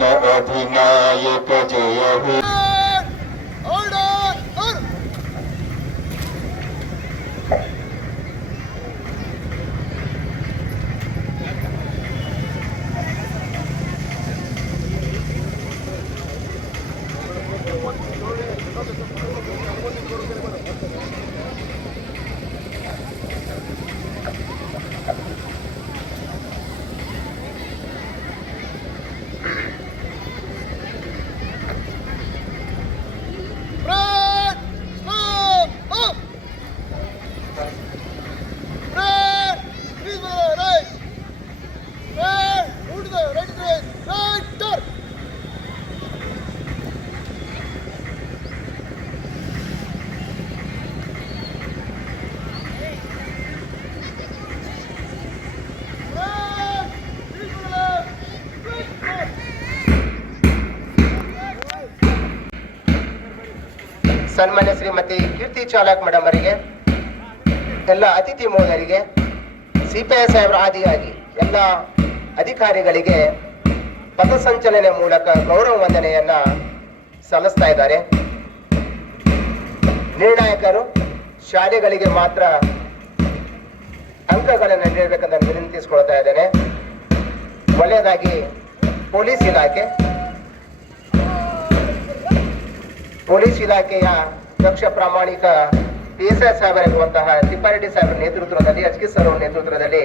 นะอภินายปเจยหิ ಸನ್ಮಾನ್ಯ ಶ್ರೀಮತಿ ಕೀರ್ತಿ ಚಾಲಕ್ ಮೇಡಮ್ ಅವರಿಗೆ, ಎಲ್ಲ ಅತಿಥಿ ಮೋದರಿಗೆ ಸಿಪಿಐ ಸಾಹೇಬರ ಆದಿಯಾಗಿ ಎಲ್ಲ ಅಧಿಕಾರಿಗಳಿಗೆ ಪಥಸಂಚಲನೆ ಮೂಲಕ ಗೌರವ ವಂದನೆಯನ್ನ ಸಲ್ಲಿಸ್ತಾ ಇದ್ದಾರೆ. ನಿರ್ಣಾಯಕರು, ಶಾಲೆಗಳಿಗೆ ಮಾತ್ರ ಅಂಕಗಳನ್ನು ನೀಡಬೇಕಂತ ವಿನಂತಿಸ್ಕೊಳ್ತಾ ಇದ್ದೇನೆ. ಒಳ್ಳೆಯದಾಗಿ ಪೊಲೀಸ್ ಇಲಾಖೆ ಪೊಲೀಸ್ ಇಲಾಖೆಯ ದಕ್ಷ ಪ್ರಾಮಾಣಿಕ ಪಿ ಎಸ್ ಐ ಸಾಹೇಬರಾಗಿರುವಂತಹ ತಿಪ್ಪಾರೆಡ್ಡಿ ಸಾಹೇಬರ ನೇತೃತ್ವದಲ್ಲಿ ಅಜ್ಕಿ ಸರ್ ಅವರ ನೇತೃತ್ವದಲ್ಲಿ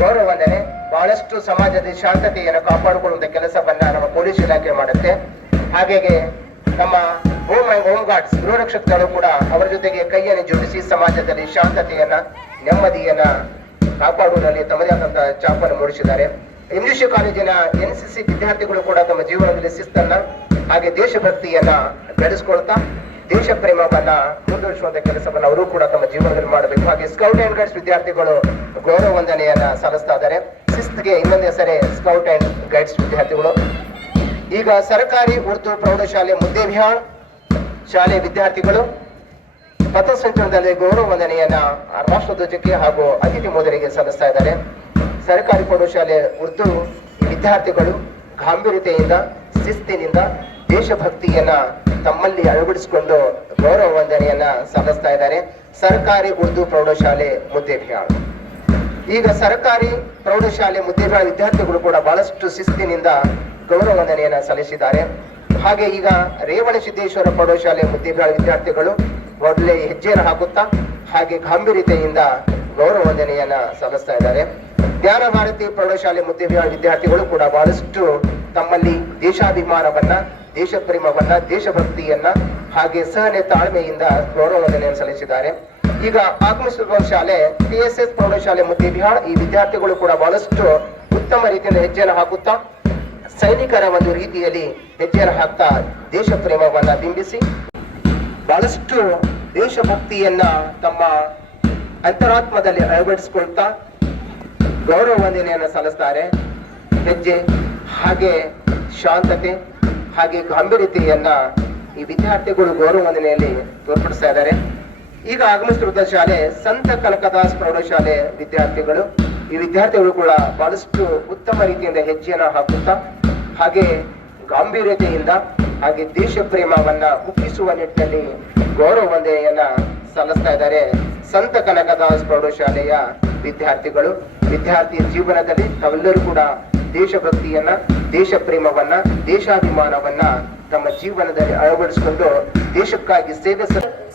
ಗೌರವ ವಂದನೆ. ಬಹಳಷ್ಟು ಸಮಾಜದ ಶಾಂತತೆಯನ್ನು ಕಾಪಾಡಿಕೊಳ್ಳುವಂತ ಕೆಲಸವನ್ನ ನಮ್ಮ ಪೊಲೀಸ್ ಇಲಾಖೆ ಮಾಡುತ್ತೆ. ಹಾಗೆಯೇ ನಮ್ಮ ಹೋಮ್ ಹೋಮ್ ಗಾರ್ಡ್ಸ್ ಗೃಹ ರಕ್ಷಕರು ಕೂಡ ಅವರ ಜೊತೆಗೆ ಕೈಯನ್ನು ಜೋಡಿಸಿ ಸಮಾಜದಲ್ಲಿ ಶಾಂತತೆಯನ್ನ, ನೆಮ್ಮದಿಯನ್ನ ಕಾಪಾಡುವುದರಲ್ಲಿ ತಮ್ಮದೇ ಆದಂತಹ ಚಾಪನ್ನು ಮೂಡಿಸಿದ್ದಾರೆ. ಎಂಜಿಸಿ ಕಾಲೇಜಿನ ಎನ್ ಸಿ ಸಿ ವಿದ್ಯಾರ್ಥಿಗಳು ಕೂಡ ತಮ್ಮ ಜೀವನದಲ್ಲಿ ಶಿಸ್ತನ್ನ ಹಾಗೆ ದೇಶಭಕ್ತಿಯನ್ನ ಬೆಳೆಸ್ಕೊಳ್ತಾ ದೇಶ ಪ್ರೇಮವನ್ನ ಮುಂದುವರಿಸುವಂತ ಕೆಲಸವನ್ನ ಅವರು ಕೂಡ ತಮ್ಮ ಜೀವನದಲ್ಲಿ ಮಾಡಬೇಕು. ಹಾಗೆ ಸ್ಕೌಟ್ ಅಂಡ್ ಗೈಡ್ಸ್ ವಿದ್ಯಾರ್ಥಿಗಳು ಗೌರವ ವಂದನೆಯನ್ನ ಸಲ್ಲಿಸ್ತಾ ಇದ್ದಾರೆ. ಶಿಸ್ತಿಗೆ ಇನ್ನೊಂದು ಹೆಸರೇ ಸ್ಕೌಟ್ ಅಂಡ್ ಗೈಡ್ಸ್ ವಿದ್ಯಾರ್ಥಿಗಳು. ಈಗ ಸರ್ಕಾರಿ ಉರ್ದು ಪ್ರೌಢಶಾಲೆ ಮುದ್ದೇಬಿಹಾಳ್ ಶಾಲೆ ವಿದ್ಯಾರ್ಥಿಗಳು ಪಥಸಂಚಲನದಲ್ಲಿ ಗೌರವ ವಂದನೆಯನ್ನ ರಾಷ್ಟ್ರಧ್ವಜಕ್ಕೆ ಹಾಗೂ ಅತಿಥಿ ಮೋದರಿಗೆ ಸಲ್ಲಿಸ್ತಾ ಇದ್ದಾರೆ. ಸರ್ಕಾರಿ ಪ್ರೌಢಶಾಲೆ ಉರ್ದು ವಿದ್ಯಾರ್ಥಿಗಳು ಗಾಂಭೀರ್ಯತೆಯಿಂದ, ಶಿಸ್ತಿನಿಂದ ದೇಶಭಕ್ತಿಯನ್ನ ತಮ್ಮಲ್ಲಿ ಅಳವಡಿಸಿಕೊಂಡು ಗೌರವ ವಂದನೆಯನ್ನ ಸಲ್ಲಿಸ್ತಾ ಇದ್ದಾರೆ. ಸರ್ಕಾರಿ ಉರ್ದು ಪ್ರೌಢಶಾಲೆ ಮುದ್ದೇಬಿಹಾಳ್. ಈಗ ಸರ್ಕಾರಿ ಪ್ರೌಢಶಾಲೆ ಮುದ್ದೇಬಿಹಾಳ್ ವಿದ್ಯಾರ್ಥಿಗಳು ಕೂಡ ಬಹಳಷ್ಟು ಶಿಸ್ತಿನಿಂದ ಗೌರವ ವಂದನೆಯನ್ನ ಸಲ್ಲಿಸಿದ್ದಾರೆ. ಹಾಗೆ ಈಗ ರೇವಣ ಸಿದ್ದೇಶ್ವರ ಪ್ರೌಢಶಾಲೆ ಮುದ್ದೇಬಿಹಾಳ್ ವಿದ್ಯಾರ್ಥಿಗಳು ಒಳ್ಳೆ ಹೆಜ್ಜೆಯನ್ನು ಹಾಕುತ್ತಾ, ಹಾಗೆ ಗಾಂಭೀರ್ಯತೆಯಿಂದ ಗೌರವ ವಂದನೆಯನ್ನ ಸಲ್ಲಿಸ್ತಾ ಇದ್ದಾರೆ. ಜ್ಞಾನ ಭಾರತಿ ಪ್ರೌಢಶಾಲೆ ಮುದ್ದೆ ವಿದ್ಯಾರ್ಥಿಗಳು ಕೂಡ ಬಹಳಷ್ಟು ತಮ್ಮಲ್ಲಿ ದೇಶಾಭಿಮಾನವನ್ನ ದೇಶ ಪ್ರೇಮವನ್ನ ದೇಶಭಕ್ತಿಯನ್ನ ಹಾಗೆ ಸಹನೆ ತಾಳ್ಮೆಯಿಂದ ಗೌರವ ವಂದನೆಯನ್ನು ಸಲ್ಲಿಸಿದ್ದಾರೆ. ಈಗ ಆಗಮಿಸಿರುವ ಶಾಲೆ ಪಿ ಎಸ್ ಎಸ್ ಪ್ರೌಢಶಾಲೆ ಮುದ್ದೇಬಿಹಾಳ್ ಈ ವಿದ್ಯಾರ್ಥಿಗಳು ಕೂಡ ಬಹಳಷ್ಟು ಉತ್ತಮ ರೀತಿಯಿಂದ ಹೆಜ್ಜೆಯನ್ನು ಹಾಕುತ್ತಾ, ಸೈನಿಕರ ಒಂದು ರೀತಿಯಲ್ಲಿ ಹೆಜ್ಜೆಯನ್ನು ಹಾಕ್ತಾ ದೇಶ ಪ್ರೇಮವನ್ನ ಬಿಂಬಿಸಿ, ಬಹಳಷ್ಟು ದೇಶಭಕ್ತಿಯನ್ನ ತಮ್ಮ ಅಂತರಾತ್ಮದಲ್ಲಿ ಅಳವಡಿಸಿಕೊಳ್ತಾ ಗೌರವ ವಂದನೆಯನ್ನು ಸಲ್ಲಿಸ್ತಾರೆ. ಹೆಜ್ಜೆ ಹಾಗೆ ಶಾಂತತೆ, ಹಾಗೆ ಗಾಂಭೀರ್ಯತೆಯನ್ನ ಈ ವಿದ್ಯಾರ್ಥಿಗಳು ಗೌರವ ವಂದನೆಯಲ್ಲಿ ತೋರ್ಪಡಿಸ್ತಾ ಇದ್ದಾರೆ. ಈಗ ಆಗಮಿಸಿರುವ ಶಾಲೆ ಸಂತ ಕನಕದಾಸ್ ಪ್ರೌಢಶಾಲೆ ವಿದ್ಯಾರ್ಥಿಗಳು. ಈ ವಿದ್ಯಾರ್ಥಿಗಳು ಕೂಡ ಬಹಳಷ್ಟು ಉತ್ತಮ ರೀತಿಯಿಂದ ಹೆಜ್ಜೆಯನ್ನು ಹಾಕುತ್ತಾ, ಹಾಗೆ ಗಾಂಭೀರ್ಯತೆಯಿಂದ, ಹಾಗೆ ದೇಶ ಪ್ರೇಮವನ್ನ ಹುಟ್ಟಿಸುವ ನಿಟ್ಟಿನಲ್ಲಿ ಗೌರವ ವಂದನೆಯನ್ನ ಸಲ್ಲಿಸ್ತಾ ಇದ್ದಾರೆ ಸಂತ ಕನಕದಾಸ್ ಪ್ರೌಢಶಾಲೆಯ ವಿದ್ಯಾರ್ಥಿಗಳು. ವಿದ್ಯಾರ್ಥಿ ಜೀವನದಲ್ಲಿ ತಾವೆಲ್ಲರೂ ಕೂಡ ದೇಶಭಕ್ತಿಯನ್ನ ದೇಶ ಪ್ರೇಮವನ್ನ ದೇಶಾಭಿಮಾನವನ್ನ ತಮ್ಮ ಜೀವನದಲ್ಲಿ ಅಳವಡಿಸಿಕೊಂಡು ದೇಶಕ್ಕಾಗಿ ಸೇವೆ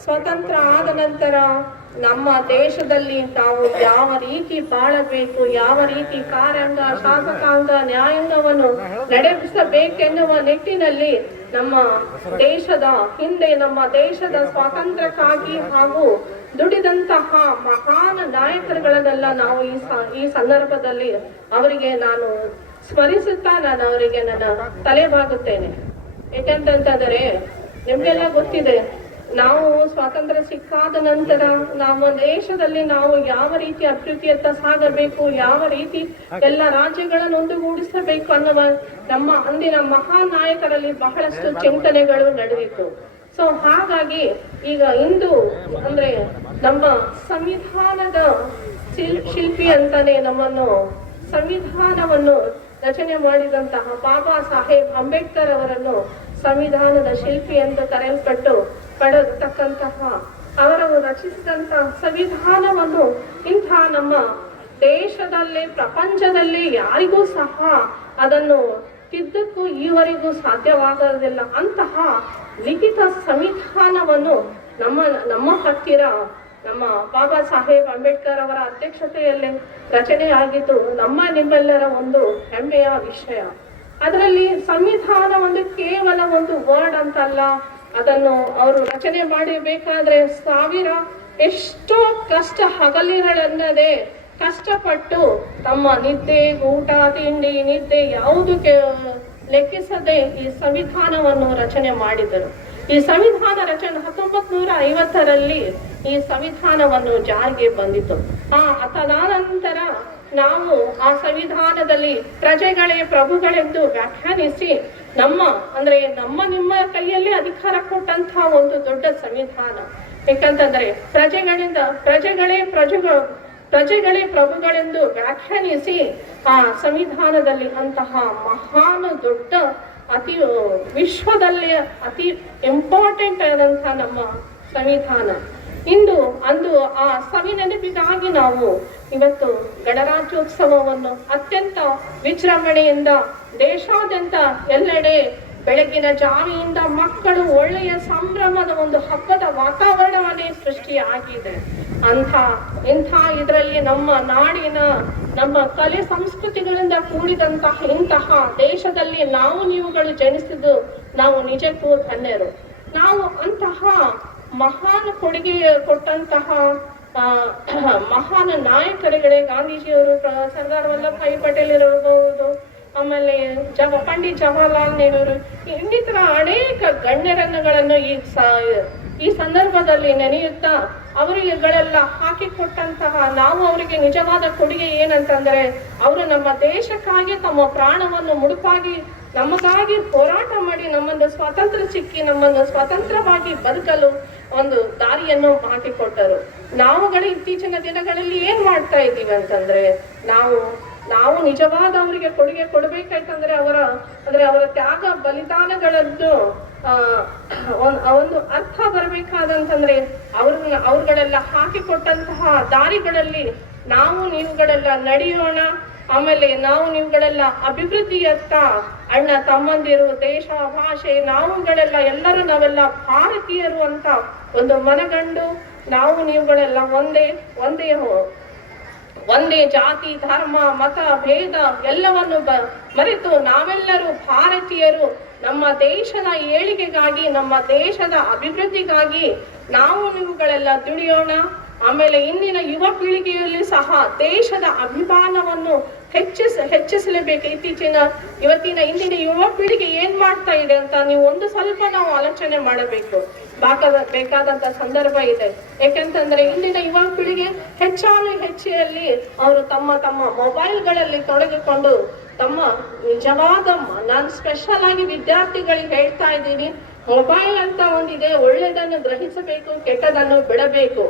ಸ್ವತಂತ್ರ ಆದ ನಂತರ ನಮ್ಮ ದೇಶದಲ್ಲಿ ತಾವು ಯಾವ ರೀತಿ ಬಾಳಬೇಕು, ಯಾವ ರೀತಿ ಕಾರ್ಯಾಂಗ ಶಾಸಕಾಂಗ, ನ್ಯಾಯಾಂಗವನ್ನು ನಡೆಸಬೇಕೆನ್ನುವ ನಿಟ್ಟಿನಲ್ಲಿ ನಮ್ಮ ದೇಶದ ಹಿಂದೆ, ನಮ್ಮ ದೇಶದ ಸ್ವಾತಂತ್ರ್ಯಕ್ಕಾಗಿ ಹಾಗೂ ದುಡಿದಂತಹ ಮಹಾನ್ ನಾಯಕರುಗಳನ್ನೆಲ್ಲ ನಾವು ಈ ಈ ಸಂದರ್ಭದಲ್ಲಿ ಅವರಿಗೆ ನಾನು ಸ್ಮರಿಸುತ್ತಾ ನಾನು ಅವರಿಗೆ ನನ್ನ ತಲೆ ಬಾಗುತ್ತೇನೆ. ಏಕೆಂತಂತಂದರೆ ನಿಮ್ಗೆಲ್ಲ ಗೊತ್ತಿದೆ ನಾವು ಸ್ವಾತಂತ್ರ್ಯ ಸಿಕ್ಕಾದ ನಂತರ ನಮ್ಮ ದೇಶದಲ್ಲಿ ನಾವು ಯಾವ ರೀತಿ ಅಭಿವೃದ್ಧಿಯತ್ತ ಸಾಗಬೇಕು, ಯಾವ ರೀತಿ ಎಲ್ಲ ರಾಜ್ಯಗಳನ್ನು ಒಂದುಗೂಡಿಸಬೇಕು ಅನ್ನುವ ನಮ್ಮ ಅಂದಿನ ಮಹಾನ್ ನಾಯಕರಲ್ಲಿ ಬಹಳಷ್ಟು ಚಿಂತನೆಗಳು ನಡೆದಿತ್ತು. ಸೊ ಹಾಗಾಗಿ ಈಗ ಇಂದು ಅಂದ್ರೆ ನಮ್ಮ ಸಂವಿಧಾನದ ಶಿಲ್- ಶಿಲ್ಪಿ ಅಂತಾನೆ ನಮ್ಮನ್ನು ಸಂವಿಧಾನವನ್ನು ರಚನೆ ಮಾಡಿದಂತಹ ಬಾಬಾ ಸಾಹೇಬ್ ಅಂಬೇಡ್ಕರ್ ಅವರನ್ನು ಸಂವಿಧಾನದ ಶಿಲ್ಪಿ ಎಂದು ಕರೆಯಲ್ಪಟ್ಟು ಪಡೆದತಕ್ಕಂತಹ ಅವರು ರಚಿಸಿದಂತಹ ಸಂವಿಧಾನವನ್ನು ಇಂತಹ ನಮ್ಮ ದೇಶದಲ್ಲಿ, ಪ್ರಪಂಚದಲ್ಲಿ ಯಾರಿಗೂ ಸಹ ಅದನ್ನು ತಿದ್ದಕ್ಕೂ ಈವರೆಗೂ ಸಾಧ್ಯವಾಗದಿಲ್ಲ ಅಂತಹ ಲಿಖಿತ ಸಂವಿಧಾನವನ್ನು ನಮ್ಮ ನಮ್ಮ ಹತ್ತಿರ ನಮ್ಮ ಬಾಬಾ ಸಾಹೇಬ್ ಅಂಬೇಡ್ಕರ್ ಅವರ ಅಧ್ಯಕ್ಷತೆಯಲ್ಲಿ ರಚನೆಯಾಗಿದ್ದು ನಮ್ಮ ನಿಮ್ಮೆಲ್ಲರ ಒಂದು ಹೆಮ್ಮೆಯ ವಿಷಯ. ಅದರಲ್ಲಿ ಸಂವಿಧಾನ ಒಂದು ಕೇವಲ ಒಂದು ವರ್ಡ್ ಅಂತಲ್ಲ, ಅದನ್ನು ಅವರು ರಚನೆ ಮಾಡಬೇಕಾದ್ರೆ ಸಾವಿರ ಎಷ್ಟೋ ಕಷ್ಟ ಹಗಲಿರಳೆನ್ನದೆ ಕಷ್ಟಪಟ್ಟು ತಮ್ಮ ನಿದ್ದೆ, ಊಟ, ತಿಂಡಿ, ನಿದ್ದೆ ಯಾವುದು ಲೆಕ್ಕಿಸದೆ ಈ ಸಂವಿಧಾನವನ್ನು ರಚನೆ ಮಾಡಿದರು. ಈ ಸಂವಿಧಾನ ರಚನೆ ಹತ್ತೊಂಬತ್ ನೂರ ಐವತ್ತರಲ್ಲಿ ಈ ಸಂವಿಧಾನವನ್ನು ಜಾರಿಗೆ ಬಂದಿತು. ಆ ತದನಂತರ ನಾವು ಆ ಸಂವಿಧಾನದಲ್ಲಿ ಪ್ರಜೆಗಳೇ, ಪ್ರಭುಗಳೆಂದು ವ್ಯಾಖ್ಯಾನಿಸಿ ನಮ್ಮ, ಅಂದ್ರೆ ನಮ್ಮ ನಿಮ್ಮ ಕೈಯಲ್ಲಿ ಅಧಿಕಾರ ಕೊಟ್ಟಂತಹ ಒಂದು ದೊಡ್ಡ ಸಂವಿಧಾನ ಯಾಕಂತಂದ್ರೆ ಪ್ರಜೆಗಳಿಂದ, ಪ್ರಜೆಗಳೇ ಪ್ರಜೆಗಳು ಪ್ರಜೆಗಳೇ ಪ್ರಭುಗಳೆಂದು ವ್ಯಾಖ್ಯಾನಿಸಿ ಆ ಸಂವಿಧಾನದಲ್ಲಿ ಅಂತಹ ಮಹಾನ್ ದೊಡ್ಡ ಅತಿ ವಿಶ್ವದಲ್ಲಿ ಅತಿ ಇಂಪಾರ್ಟೆಂಟ್ ಆದಂತಹ ನಮ್ಮ ಸಂವಿಧಾನ ಇಂದು ಅಂದು ಆ ಸವಿನೆನಪಿಗಾಗಿ ನಾವು ಇವತ್ತು ಗಣರಾಜ್ಯೋತ್ಸವವನ್ನು ಅತ್ಯಂತ ವಿಜೃಂಭಣೆಯಿಂದ ದೇಶಾದ್ಯಂತ ಎಲ್ಲೆಡೆ ಬೆಳಗಿನ ಜಾವಿಯಿಂದ ಮಕ್ಕಳು ಒಳ್ಳೆಯ ಸಂಭ್ರಮದ ಒಂದು ಹಬ್ಬದ ವಾತಾವರಣವನ್ನೇ ಸೃಷ್ಟಿಯಾಗಿದೆ. ಅಂಥ, ಇಂಥ ಇದರಲ್ಲಿ ನಮ್ಮ ನಾಡಿನ, ನಮ್ಮ ಕಲೆ ಸಂಸ್ಕೃತಿಗಳಿಂದ ಕೂಡಿದಂತಹ ಇಂತಹ ದೇಶದಲ್ಲಿ ನಾವು ನೀವುಗಳು ಜನಿಸಿದ್ದು ನಾವು ನಿಜಕ್ಕೂ ಧನ್ಯರು. ನಾವು ಅಂತಹ ಮಹಾನ್ ಕೊಡುಗೆ ಕೊಟ್ಟಂತಹ ಮಹಾನ್ ನಾಯಕರುಗಳೇ ಗಾಂಧೀಜಿಯವರು ಸರ್ದಾರ್ ವಲ್ಲಭಭಾಯಿ ಪಟೇಲ್ ಇರಬಹುದು, ಆಮೇಲೆ ಜವ ಪಂಡಿತ್ ಜವಾಹರ್ಲಾಲ್ ನೆಹರು ಇನ್ನಿತರ ಅನೇಕ ಗಣ್ಯರನ್ನುಗಳನ್ನು ಈ ಈ ಸಂದರ್ಭದಲ್ಲಿ ನೆನೆಯುತ್ತಾ ಅವರಿಗೆಗಳೆಲ್ಲ ಹಾಕಿಕೊಟ್ಟಂತಹ ನಾವು ಅವರಿಗೆ ನಿಜವಾದ ಕೊಡುಗೆ ಏನಂತಂದ್ರೆ, ಅವರು ನಮ್ಮ ದೇಶಕ್ಕಾಗಿ ತಮ್ಮ ಪ್ರಾಣವನ್ನು ಮುಡುಪಾಗಿ ನಮಗಾಗಿ ಹೋರಾಟ ಮಾಡಿ ನಮ್ಮನ್ನು ಸ್ವಾತಂತ್ರ್ಯ ಸಿಕ್ಕಿ ನಮ್ಮನ್ನು ಸ್ವತಂತ್ರವಾಗಿ ಬದುಕಲು ಒಂದು ದಾರಿಯನ್ನು ಹಾಕಿಕೊಟ್ಟರು ನಾವುಗಳು ಇತ್ತೀಚಿನ ದಿನಗಳಲ್ಲಿ ಏನ್ ಮಾಡ್ತಾ ಇದ್ದೀವಿ ಅಂತಂದ್ರೆ, ನಾವು ನಾವು ನಿಜವಾದ ಅವರಿಗೆ ಕೊಡುಗೆ ಕೊಡಬೇಕಾಯ್ತಂದ್ರೆ ಅವರ, ಅಂದ್ರೆ ಅವರ ತ್ಯಾಗ ಬಲಿದಾನಗಳದ್ದು ಆ ಒಂದು ಅರ್ಥ ಬರಬೇಕಾದಂತಂದ್ರೆ ಅವ್ರನ್ನ, ಅವ್ರುಗಳೆಲ್ಲ ಹಾಕಿಕೊಟ್ಟಂತಹ ದಾರಿಗಳಲ್ಲಿ ನಾವು ನೀವುಗಳೆಲ್ಲ ನಡೆಯೋಣ ಆಮೇಲೆ ನಾವು ನೀವುಗಳೆಲ್ಲ ಅಭಿವೃದ್ಧಿಯತ್ತ ಅಣ್ಣ ತಮ್ಮಂದಿರು, ದೇಶ, ಭಾಷೆ, ನಾವುಗಳೆಲ್ಲ ಎಲ್ಲರೂ ನಾವೆಲ್ಲ ಭಾರತೀಯರು ಅಂತ ಒಂದು ಮನಗಂಡು ನಾವು ನೀವುಗಳೆಲ್ಲ ಒಂದೇ ಒಂದೇ ಒಂದೇ ಜಾತಿ, ಧರ್ಮ, ಮತ, ಭೇದ ಎಲ್ಲವನ್ನು ಬ, ಮರೆತು ನಾವೆಲ್ಲರೂ ಭಾರತೀಯರು. ನಮ್ಮ ದೇಶದ ಏಳಿಗೆಗಾಗಿ, ನಮ್ಮ ದೇಶದ ಅಭಿವೃದ್ಧಿಗಾಗಿ ನಾವು ನೀವುಗಳೆಲ್ಲ ದುಡಿಯೋಣ. ಆಮೇಲೆ ಇಂದಿನ ಯುವ ಪೀಳಿಗೆಯಲ್ಲಿ ಸಹ ದೇಶದ ಅಭಿಮಾನವನ್ನು ಹೆಚ್ಚಿಸ, ಹೆಚ್ಚಿಸಲೇಬೇಕು. ಇತ್ತೀಚಿನ ಇವತ್ತಿನ ಇಂದಿನ ಯುವ ಪೀಳಿಗೆ ಏನ್ ಮಾಡ್ತಾ ಇದೆ ಅಂತ ನೀವು ಒಂದು ಸ್ವಲ್ಪ ನಾವು ಆಲೋಚನೆ ಮಾಡಬೇಕು. ಬಾಕದ, ಬೇಕಾದಂತ ಸಂದರ್ಭ ಇದೆ. ಯಾಕಂತಂದ್ರೆ ಇಂದಿನ ಯುವ ಪೀಳಿಗೆ ಹೆಚ್ಚಾನು ಹೆಚ್ಚಿನಲ್ಲಿ ಅವರು ತಮ್ಮ ತಮ್ಮ ಮೊಬೈಲ್ಗಳಲ್ಲಿ ತೊಡಗಿಕೊಂಡು ತಮ್ಮ ನಿಜವಾದ ನಾನು ಸ್ಪೆಷಲ್ ಆಗಿ ವಿದ್ಯಾರ್ಥಿಗಳಿಗೆ ಹೇಳ್ತಾ ಇದ್ದೀನಿ, ಮೊಬೈಲ್ ಅಂತ ಒಂದಿದೆ ಒಳ್ಳೆಯದನ್ನು ಗ್ರಹಿಸಬೇಕು, ಕೆಟ್ಟದನ್ನು ಬಿಡಬೇಕು.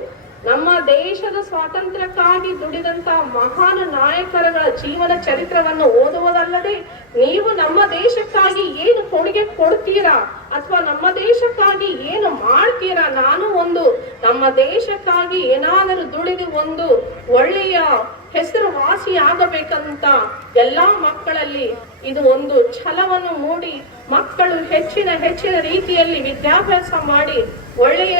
ನಮ್ಮ ದೇಶದ ಸ್ವಾತಂತ್ರ್ಯಕ್ಕಾಗಿ ದುಡಿದಂತಹ ಮಹಾನ್ ನಾಯಕರಗಳ ಜೀವನ ಚರಿತ್ರವನ್ನು ಓದುವುದಲ್ಲದೆ ನೀವು ನಮ್ಮ ದೇಶಕ್ಕಾಗಿ ಏನು ಕೊಡುಗೆ ಕೊಡ್ತೀರಾ ಅಥವಾ ನಮ್ಮ ದೇಶಕ್ಕಾಗಿ ಏನು ಮಾಡ್ತೀರಾ? ನಾನು ಒಂದು ನಮ್ಮ ದೇಶಕ್ಕಾಗಿ ಏನಾದರೂ ದುಡಿದು ಒಂದು ಒಳ್ಳೆಯ ಹೆಸರು ವಾಸಿಯಾಗಬೇಕಂತ ಎಲ್ಲಾ ಮಕ್ಕಳಲ್ಲಿ ಇದು ಒಂದು ಛಲವನ್ನು ಮೂಡಿ ಮಕ್ಕಳು ಹೆಚ್ಚಿನ ಹೆಚ್ಚಿನ ರೀತಿಯಲ್ಲಿ ವಿದ್ಯಾಭ್ಯಾಸ ಮಾಡಿ ಒಳ್ಳೆಯ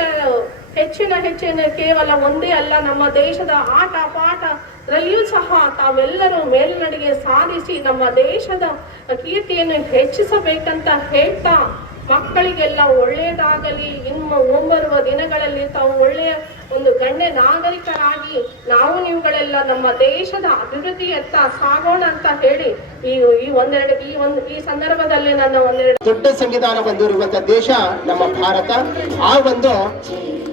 ಹೆಚ್ಚಿನ ಹೆಚ್ಚಿನ ಕೇವಲ ಒಂದೇ ಅಲ್ಲ, ನಮ್ಮ ದೇಶದ ಆಟ ಪಾಠದಲ್ಲಿಯೂ ಸಹ ತಾವೆಲ್ಲರೂ ಮೇಲ್ನಡೆಗೆ ಸಾಧಿಸಿ ನಮ್ಮ ದೇಶದ ಕೀರ್ತಿಯನ್ನು ಹೆಚ್ಚಿಸಬೇಕಂತ ಹೇಳ್ತಾ ಮಕ್ಕಳಿಗೆಲ್ಲ ಒಳ್ಳೆಯದಾಗಲಿ, ಇನ್ನು ಮುಂಬರುವ ದಿನಗಳಲ್ಲಿ ತಾವು ಒಳ್ಳೆಯ ಒಂದು ಗಣ್ಯ ನಾಗರಿಕರಾಗಿ ನಾವು ನೀವುಗಳೆಲ್ಲ ನಮ್ಮ ದೇಶದ ಅಭಿವೃದ್ಧಿಯತ್ತ ಸಾಗೋಣ ಅಂತ ಹೇಳಿ ಈ ಈ ಒಂದೆರಡು, ಈ ಒಂದು, ಈ ಸಂದರ್ಭದಲ್ಲಿ ನನ್ನ ಒಂದೆರಡು ದೊಡ್ಡ ಸಂವಿಧಾನ ದೇಶ ನಮ್ಮ ಭಾರತ. ಆ ಒಂದು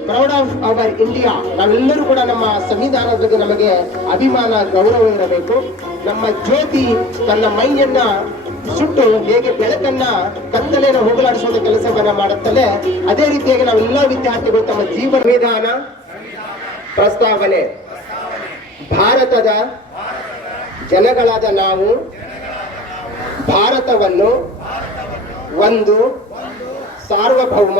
ಪ್ರೌಡ್ ಆಫ್ ಅವರ್ ಇಂಡಿಯಾ ನಾವೆಲ್ಲರೂ ಕೂಡ ನಮ್ಮ ಸಂವಿಧಾನದ ಬಗ್ಗೆ ನಮಗೆ ಅಭಿಮಾನ, ಗೌರವ ಇರಬೇಕು. ನಮ್ಮ ಜ್ಯೋತಿ ತನ್ನ ಮೈಯನ್ನ ಸುಟ್ಟು ಹೇಗೆ ಬೆಳಕನ್ನ ಕತ್ತಲೆಯನ್ನು ಹೋಗಲಾಡಿಸುವ ಕೆಲಸವನ್ನ ಮಾಡುತ್ತಲೇ ಅದೇ ರೀತಿಯಾಗಿ ನಾವೆಲ್ಲ ವಿದ್ಯಾರ್ಥಿಗಳು ತಮ್ಮ ಜೀವನ ವಿಧಾನ, ಪ್ರಸ್ತಾವನೆ, ಭಾರತದ ಜನಗಳಾದ ನಾವು, ಭಾರತವನ್ನು ಒಂದು ಸಾರ್ವಭೌಮ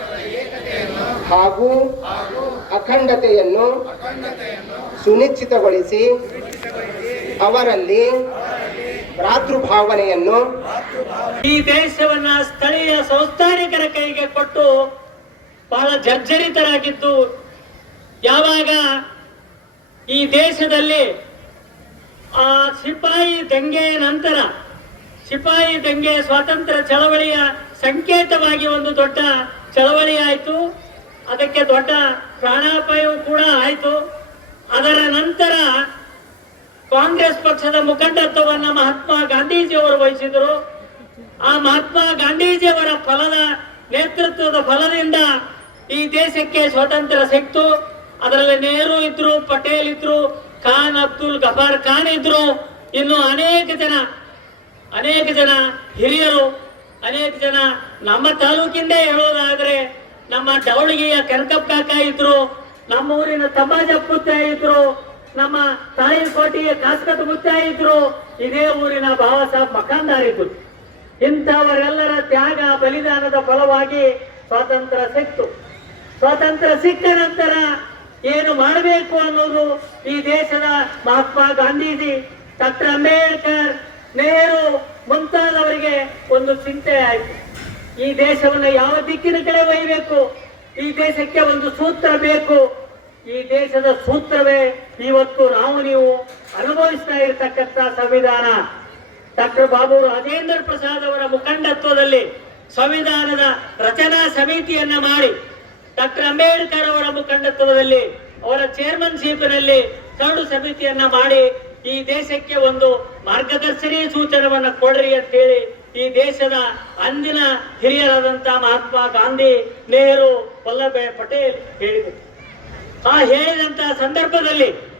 ಹಾಗೂ ಅಖಂಡತೆಯನ್ನು ಸುನಿಶ್ಚಿತಗೊಳಿಸಿ ಅವರಲ್ಲಿ ಭ್ರಾತೃಭಾವನೆಯನ್ನು ಈ ದೇಶವನ್ನ ಸ್ಥಳೀಯ ಸಂಸ್ಥಾನಿಕರ ಕೈಗೆ ಕೊಟ್ಟು ಬಹಳ ಜರ್ಜರಿತರಾಗಿದ್ದು, ಯಾವಾಗ ಈ ದೇಶದಲ್ಲಿ ಆ ಸಿಪಾಯಿ ದಂಗೆಯ ನಂತರ, ಸಿಪಾಯಿ ದಂಗೆ ಸ್ವಾತಂತ್ರ್ಯ ಚಳವಳಿಯ ಸಂಕೇತವಾಗಿ ಒಂದು ದೊಡ್ಡ ಚಳವಳಿ ಆಯಿತು. ಅದಕ್ಕೆ ದೊಡ್ಡ ಪ್ರಾಣಾಪಾಯವೂ ಕೂಡ ಆಯಿತು. ಅದರ ನಂತರ ಕಾಂಗ್ರೆಸ್ ಪಕ್ಷದ ಮುಖಂಡತ್ವವನ್ನು ಮಹಾತ್ಮ ಗಾಂಧೀಜಿಯವರು ವಹಿಸಿದರು. ಆ ಮಹಾತ್ಮ ಗಾಂಧೀಜಿಯವರ ಫಲದ ನೇತೃತ್ವದ ಫಲದಿಂದ ಈ ದೇಶಕ್ಕೆ ಸ್ವಾತಂತ್ರ್ಯ ಸಿಕ್ತು. ಅದರಲ್ಲಿ ನೆಹರು ಇದ್ರು, ಪಟೇಲ್ ಇದ್ರು, ಖಾನ್, ಅಬ್ದುಲ್ ಗಫಾರ್ ಖಾನ್ ಇದ್ರು. ಇನ್ನು ಅನೇಕ ಜನ ಅನೇಕ ಜನ ಹಿರಿಯರು, ಅನೇಕ ಜನ ನಮ್ಮ ತಾಲೂಕಿಂದೇ ಹೇಳೋದಾದ್ರೆ ನಮ್ಮ ಡವಳಿಗೆಯ ಕನಕಪ್ಪ ಕಾಕ ಇದ್ರು, ನಮ್ಮ ಊರಿನ ತಮ್ಮಾಜಪ್ಪ ಇದ್ರು, ನಮ್ಮ ತಾಯಿಕೋಟೆಯ ಕಾಸ್ಕತ್ ಮುತ್ತಾಯ ಇದ್ರು, ಇದೇ ಊರಿನ ಬಾಬಾ ಸಾಹೇಬ್ ಇದ್ರು. ಇಂಥವರೆಲ್ಲರ ತ್ಯಾಗ ಬಲಿದಾನದ ಫಲವಾಗಿ ಸ್ವಾತಂತ್ರ್ಯ ಸಿಕ್ತು. ಸ್ವಾತಂತ್ರ್ಯ ಸಿಕ್ಕ ನಂತರ ಏನು ಮಾಡಬೇಕು ಅನ್ನೋದು ಈ ದೇಶದ ಮಹಾತ್ಮ ಗಾಂಧೀಜಿ, ಡಾಕ್ಟರ್ ಅಂಬೇಡ್ಕರ್, ನೆಹರು ಮುಂತಾದವರಿಗೆ ಒಂದು ಚಿಂತೆ ಆಯಿತು. ಈ ದೇಶವನ್ನು ಯಾವ ದಿಕ್ಕಿನ ಕಡೆ ಒಯ್ಯಬೇಕು? ಈ ದೇಶಕ್ಕೆ ಒಂದು ಸೂತ್ರ ಬೇಕು. ಈ ದೇಶದ ಸೂತ್ರವೇ ಇವತ್ತು ನಾವು ನೀವು ಅನುಭವಿಸ್ತಾ ಇರತಕ್ಕಂತ ಸಂವಿಧಾನ. ಡಾಕ್ಟರ್ ಬಾಬು ರಾಜೇಂದ್ರ ಪ್ರಸಾದ್ ಅವರ ಮುಖಂಡತ್ವದಲ್ಲಿ ಸಂವಿಧಾನದ ರಚನಾ ಸಮಿತಿಯನ್ನ ಮಾಡಿ ಡಾಕ್ಟರ್ ಅಂಬೇಡ್ಕರ್ ಅವರ ಮುಖಂಡತ್ವದಲ್ಲಿ ಅವರ ಚೇರ್ಮನ್ಶಿಪ್ನಲ್ಲಿ ಕರಡು ಸಮಿತಿಯನ್ನ ಮಾಡಿ ಈ ದೇಶಕ್ಕೆ ಒಂದು ಮಾರ್ಗದರ್ಶನಿ ಸೂಚನವನ್ನು ಕೊಡ್ರಿ ಅಂತ ಹೇಳಿ ಈ ದೇಶದ ಅಂದಿನ ಹಿರಿಯರಾದಂಥ ಮಹಾತ್ಮ ಗಾಂಧಿ ನೆಹರು ವಲ್ಲಭಾಯ್ ಪಟೇಲ್ ಹೇಳಿದರು. ಆ ಹೇಳಿದಂತ ಸಂದರ್ಭದಲ್ಲಿ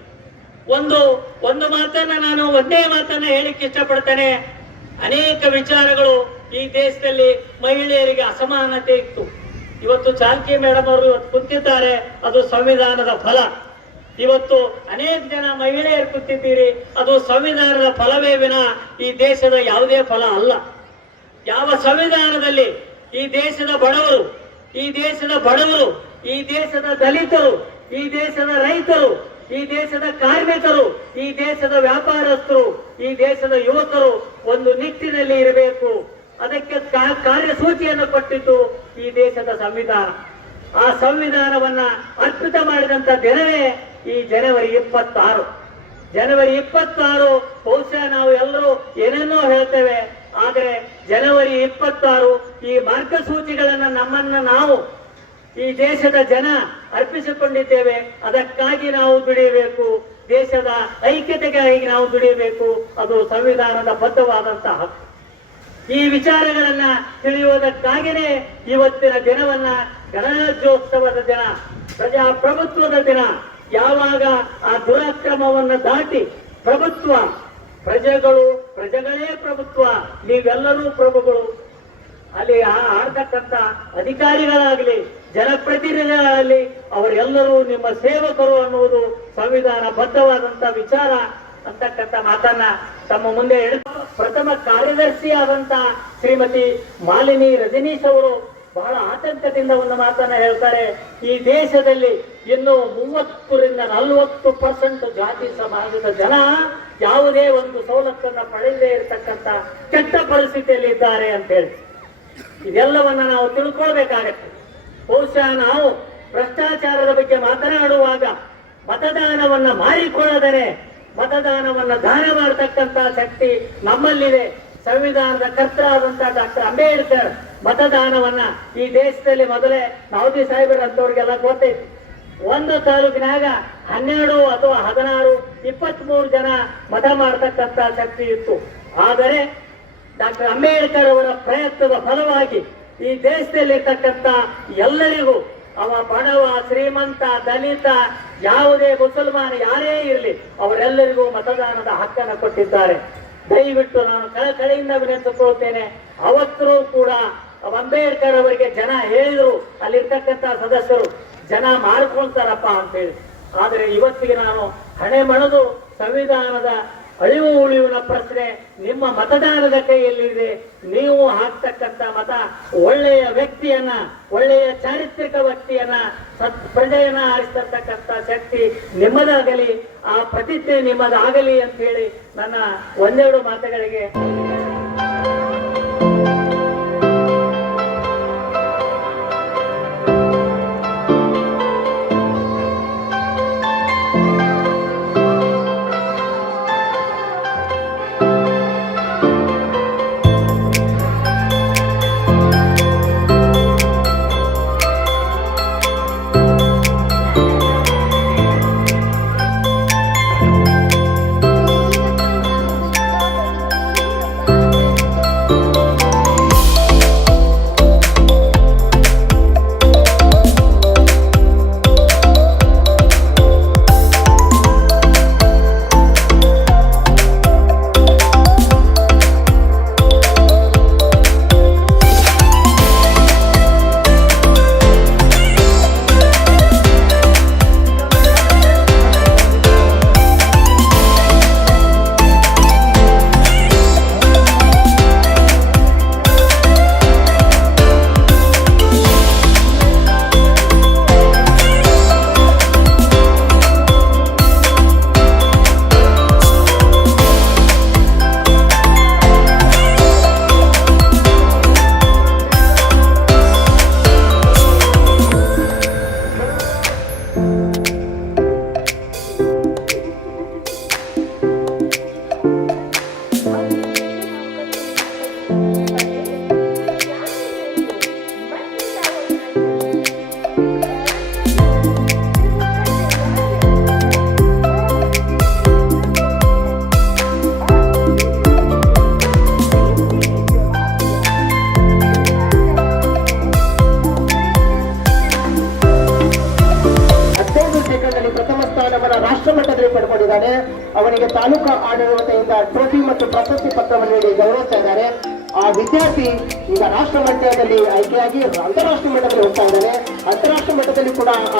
ಒಂದು ಒಂದು ಮಾತನ್ನ ನಾನು ಒಂದೇ ಮಾತನ್ನ ಹೇಳಿಕ್ಕೆ ಇಷ್ಟಪಡ್ತೇನೆ. ಅನೇಕ ವಿಚಾರಗಳು ಈ ದೇಶದಲ್ಲಿ ಮಹಿಳೆಯರಿಗೆ ಅಸಮಾನತೆ ಇತ್ತು. ಇವತ್ತು ಚಾಲ್ಕಿ ಮೇಡಮ್ ಅವರು ಇವತ್ತು ಕುಂತಿದ್ದಾರೆ, ಅದು ಸಂವಿಧಾನದ ಫಲ. ಇವತ್ತು ಅನೇಕ ಜನ ಮಹಿಳೆಯರು ಕೂತಿದ್ದೀರಿ, ಅದು ಸಂವಿಧಾನದ ಫಲವೇ ವಿನ ಈ ದೇಶದ ಯಾವುದೇ ಫಲ ಅಲ್ಲ. ಯಾವ ಸಂವಿಧಾನದಲ್ಲಿ ಈ ದೇಶದ ಬಡವರು, ಈ ದೇಶದ ಬಡವರು, ಈ ದೇಶದ ದಲಿತರು, ಈ ದೇಶದ ರೈತರು, ಈ ದೇಶದ ಕಾರ್ಮಿಕರು, ಈ ದೇಶದ ವ್ಯಾಪಾರಸ್ಥರು, ಈ ದೇಶದ ಯುವಕರು ಒಂದು ನಿಟ್ಟಿನಲ್ಲಿ ಇರಬೇಕು. ಅದಕ್ಕೆ ಕಾರ್ಯಸೂಚಿಯನ್ನು ಕೊಟ್ಟಿದ್ದು ಈ ದೇಶದ ಸಂವಿಧಾನ. ಆ ಸಂವಿಧಾನವನ್ನ ಅರ್ಪಿತ ಮಾಡಿದಂತ ದಿನವೇ ಈ ಜನವರಿ ಇಪ್ಪತ್ತಾರು. ಜನವರಿ ಇಪ್ಪತ್ತಾರು ಬಹುಶಃ ನಾವು ಎಲ್ಲರೂ ಏನೇನೋ ಹೇಳ್ತೇವೆ ಆದರೆ ಜನವರಿ ಇಪ್ಪತ್ತಾರು ಈ ಮಾರ್ಗಸೂಚಿಗಳನ್ನ ನಮ್ಮನ್ನ ನಾವು ಈ ದೇಶದ ಜನ ಅರ್ಪಿಸಿಕೊಂಡಿದ್ದೇವೆ. ಅದಕ್ಕಾಗಿ ನಾವು ದುಡಿಯಬೇಕು. ದೇಶದ ಐಕ್ಯತೆಗಾಗಿ ನಾವು ದುಡಿಯಬೇಕು. ಅದು ಸಂವಿಧಾನದ ಬದ್ಧವಾದಂತಹ ಹಕ್ಕು. ಈ ವಿಚಾರಗಳನ್ನ ತಿಳಿಯುವುದಕ್ಕಾಗಿಯೇ ಇವತ್ತಿನ ದಿನವನ್ನ ಗಣರಾಜ್ಯೋತ್ಸವದ ದಿನ, ಪ್ರಜಾಪ್ರಭುತ್ವದ ದಿನ. ಯಾವಾಗ ಆ ದುರಾಕ್ರಮವನ್ನು ದಾಟಿ ಪ್ರಭುತ್ವ ಪ್ರಜೆಗಳು, ಪ್ರಜೆಗಳೇ ಪ್ರಭುತ್ವ, ನೀವೆಲ್ಲರೂ ಪ್ರಭುಗಳು. ಅಲ್ಲಿ ಆಡ್ತಕ್ಕಂಥ ಅಧಿಕಾರಿಗಳಾಗಲಿ, ಜನಪ್ರತಿನಿಧಿಗಳಾಗಲಿ, ಅವರೆಲ್ಲರೂ ನಿಮ್ಮ ಸೇವಕರು ಅನ್ನುವುದು ಸಂವಿಧಾನ ಬದ್ಧವಾದಂತ ವಿಚಾರ ಅಂತಕ್ಕಂಥ ಮಾತನ್ನ ತಮ್ಮ ಮುಂದೆ ಪ್ರಥಮ ಪ್ರಥಮ ಕಾರ್ಯದರ್ಶಿಯಾದಂತ ಶ್ರೀಮತಿ ಮಾಲಿನಿ ರಜನೀಶ್ ಅವರು ಬಹಳ ಆತಂಕದಿಂದ ಒಂದು ಮಾತನ್ನ ಹೇಳ್ತಾರೆ, ಈ ದೇಶದಲ್ಲಿ ಇನ್ನು ಮೂವತ್ತರಿಂದ ನಲವತ್ತು ಪರ್ಸೆಂಟ್ ಜಾತಿ ಸಮಾಜದ ಜನ ಯಾವುದೇ ಒಂದು ಸವಲತ್ತನ್ನ ಪಡೆಯದೇ ಇರತಕ್ಕಂತ ಕೆಟ್ಟ ಪರಿಸ್ಥಿತಿಯಲ್ಲಿ ಇದ್ದಾರೆ ಅಂತ ಹೇಳಿ. ಇದೆಲ್ಲವನ್ನ ನಾವು ತಿಳ್ಕೊಳ್ಬೇಕಾಗತ್ತೆ. ಬಹುಶಃ ನಾವು ಭ್ರಷ್ಟಾಚಾರದ ಬಗ್ಗೆ ಮಾತನಾಡುವಾಗ ಮತದಾನವನ್ನ ಮಾರಿಕೊಳ್ಳದರೆ ಮತದಾನವನ್ನ ದಾನ ಮಾಡತಕ್ಕಂತ ಶಕ್ತಿ ನಮ್ಮಲ್ಲಿದೆ. ಸಂವಿಧಾನದ ಕರ್ತರಾದಂತಹ ಡಾಕ್ಟರ್ ಅಂಬೇಡ್ಕರ್ ಮತದಾನವನ್ನ ಈ ದೇಶದಲ್ಲಿ ಮೊದಲೇ ನವದಿ ಸಾಹೇಬರಂತವ್ರಿಗೆಲ್ಲ ಗೊತ್ತೈತಿ ಒಂದು ತಾಲೂಕಿನಾಗ ಹನ್ನೆರಡು ಅಥವಾ ಹದಿನಾರು, ಇಪ್ಪತ್ಮೂರು ಜನ ಮತ ಮಾಡತಕ್ಕಂತ ಶಕ್ತಿ ಇತ್ತು. ಆದರೆ ಡಾಕ್ಟರ್ ಅಂಬೇಡ್ಕರ್ ಅವರ ಪ್ರಯತ್ನದ ಫಲವಾಗಿ ಈ ದೇಶದಲ್ಲಿರ್ತಕ್ಕಂಥ ಎಲ್ಲರಿಗೂ ಅವ ಬಡವ, ಶ್ರೀಮಂತ, ದಲಿತ, ಯಾವುದೇ ಮುಸಲ್ಮಾನ ಯಾರೇ ಇರಲಿ, ಅವರೆಲ್ಲರಿಗೂ ಮತದಾನದ ಹಕ್ಕನ್ನು ಕೊಟ್ಟಿದ್ದಾರೆ. ದಯವಿಟ್ಟು ನಾನು ಕಳಕಳಿಯಿಂದ ವಿನಂತಿಸಿಕೊಳ್ಳುತ್ತೇನೆ ಅವತ್ತರೂ ಕೂಡ ಅಂಬೇಡ್ಕರ್ ಅವರಿಗೆ ಜನ ಹೇಳಿದ್ರು, ಅಲ್ಲಿರ್ತಕ್ಕಂಥ ಸದಸ್ಯರು, ಜನ ಮಾಡ್ಕೊಳ್ತಾರಪ್ಪ ಅಂತೇಳಿ. ಆದರೆ ಇವತ್ತಿಗೆ ನಾನು ಹಣೆ ಮಣದು ಸಂವಿಧಾನದ ಅಳಿವು ಉಳಿವಿನ ಪ್ರಶ್ನೆ ನಿಮ್ಮ ಮತದಾನದ ಕೈಯಲ್ಲಿದೆ ನೀವು ಹಾಕ್ತಕ್ಕಂಥ ಮತ ಒಳ್ಳೆಯ ವ್ಯಕ್ತಿಯನ್ನ, ಒಳ್ಳೆಯ ಚಾರಿತ್ರಿಕ ವ್ಯಕ್ತಿಯನ್ನ, ಸತ್ ಪ್ರಜೆಯನ್ನ ಆರಿಸ್ತಕ್ಕಂಥ ಶಕ್ತಿ ನಿಮ್ಮದಾಗಲಿ, ಆ ಪ್ರತಿಜ್ಞೆ ನಿಮ್ಮದಾಗಲಿ ಅಂತ ಹೇಳಿ ನನ್ನ ಒಂದೆರಡು ಮಾತುಗಳಿಗೆ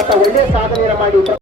ಆತ ಒಳ್ಳೆಯ ಸಾಧನೆಯನ್ನು ಮಾಡಿ.